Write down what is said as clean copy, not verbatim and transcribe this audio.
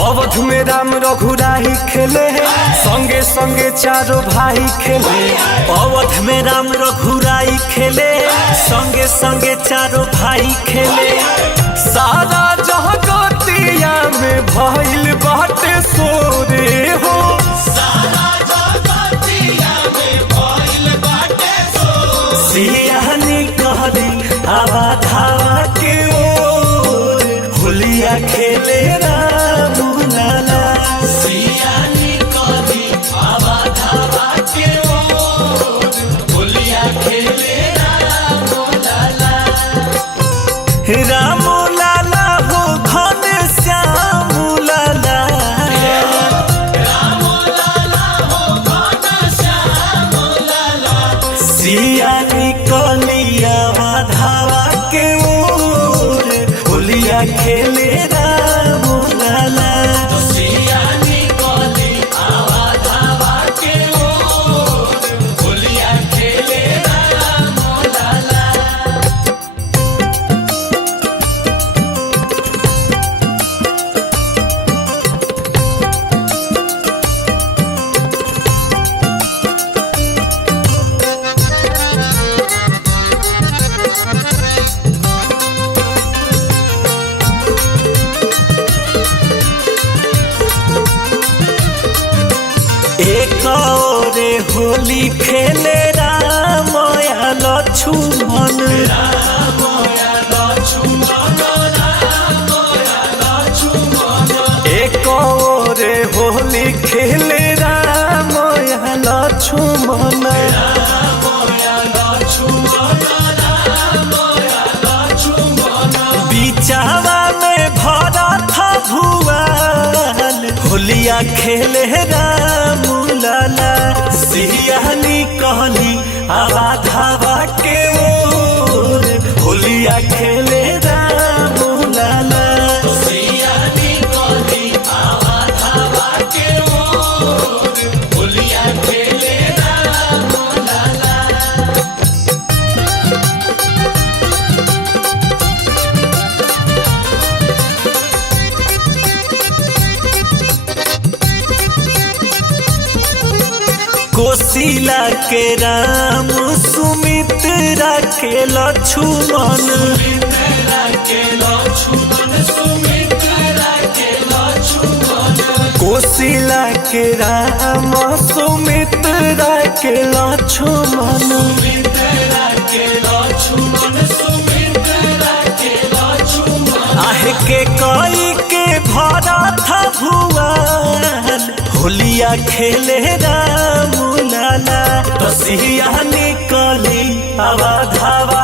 अवध में राम रघुराई खेले संगे संगे चारों भाई खेले। अवध में राम रघुराई खेले संगे संगे चारों भाई खेले। सारा जगतिया में भइल बाटे सोरे हो। सियानी कहली आवा धावा के ओर होलिया खेले राम लाला। सियानी कहली आवा धावा के ओर होलिया खेले राम लाला। राम लाला हो घन श्याम लाला। राम लाला हो घन श्याम लाला। सियानी कलिया माधवा के ओर होलिया खेले राम लाला। सियानी कलिया माधवा के ओर होलिया खेले राम लाला। एक और होली खेले राम लक्ष्मण। एक और होली खेले राम लक्ष्मण। बिचावा में भरत भुआल होलिया खेले राम लाला। सियानी कहली आवा धावा के ओर होलिया खेले राम लाला। सियानी कहली आवा धावा के ओर होलिया खेले राम लाला। कोशिला के राम सुमित्रा के लक्ष्मण। कोशिला के राम सुमित्रा के लक्ष्मण। आहे के कई के भरत भुआल होलिया खेले राम लाला। तो सियानी कली आवा धावा